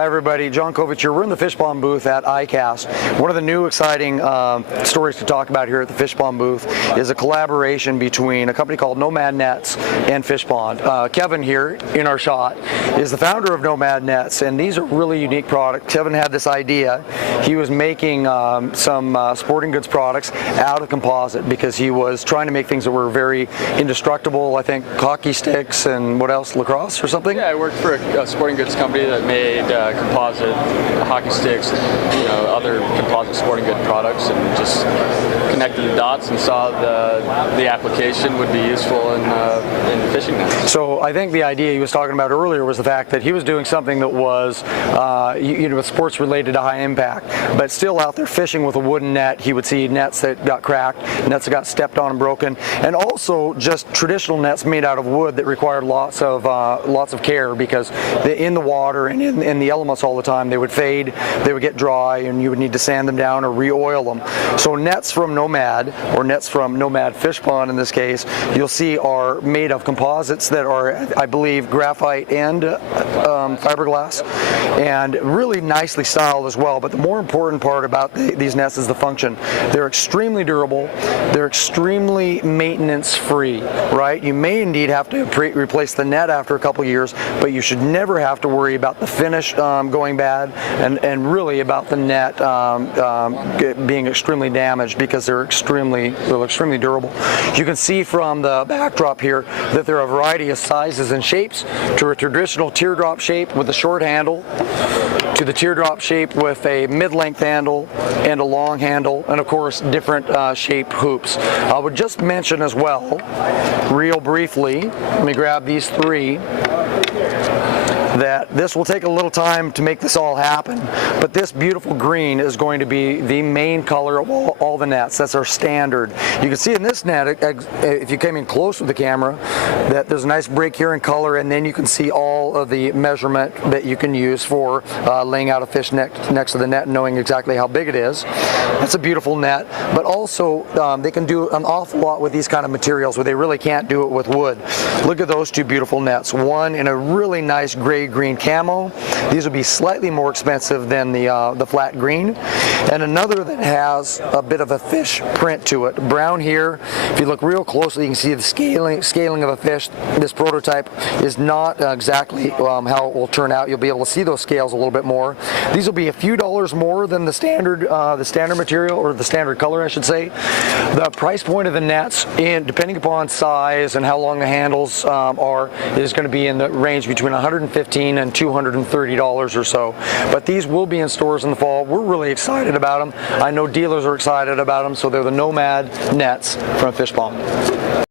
Hi everybody, John Covich here. We're in the Fishpond booth at ICAST. One of the new exciting stories to talk about here at the Fishpond booth is a collaboration between a company called Nomad Nets and Fishpond. Kevin here in our shot is the founder of Nomad Nets, and these are really unique products. Kevin had this idea. He was making some sporting goods products out of composite because he was trying to make things that were very indestructible. I think hockey sticks and what else, lacrosse or something? Yeah, I worked for a sporting goods company that made composite hockey sticks, other composite sporting good products, and just connected the dots and saw the application would be useful in fishing nets. So I think the idea he was talking about earlier was the fact that he was doing something that was sports related to high impact, but still out there fishing with a wooden net. He would see nets that got cracked, nets that got stepped on and broken, and also just traditional nets made out of wood that required lots of care because in the water and in the elements all the time, they would fade, they would get dry, and you would need to sand them down or re-oil them. So nets from Nomad, or nets from Nomad Fishpond in this case, you'll see are made of composites that are, I believe, graphite and fiberglass, and really nicely styled as well. But the more important part about these nets is the function. They're extremely durable, they're extremely maintenance free, right? You may indeed have to replace the net after a couple years, but you should never have to worry about the finish going bad, and really about the net being extremely damaged because they're extremely durable. You can see from the backdrop here that there are a variety of sizes and shapes, to a traditional teardrop shape with a short handle, to the teardrop shape with a mid-length handle and a long handle, and of course different shape hoops. I would just mention as well, real briefly, let me grab these three, that this will take a little time to make this all happen, but this beautiful green is going to be the main color of all the nets. That's our standard. You can see in this net, if you came in close with the camera, that there's a nice break here in color, and then you can see all of the measurement that you can use for laying out a fish next to the net and knowing exactly how big it is. That's a beautiful net, but also they can do an awful lot with these kind of materials where they really can't do it with wood. Look at those two beautiful nets. One in a really nice gray-green camo. These will be slightly more expensive than the flat green, and another that has a bit of a fish print to it. Brown here. If you look real closely, you can see the scaling of a fish. This prototype is not exactly how it will turn out. You'll be able to see those scales a little bit more. These will be a few dollars more than the standard material, or the standard color, I should say. The price point of the nets, depending upon size and how long the handles are, is going to be in the range between $115 and $230 or so. But these will be in stores in the fall. We're really excited about them. I know dealers are excited about them, so they're the Nomad Nets from Fishpond.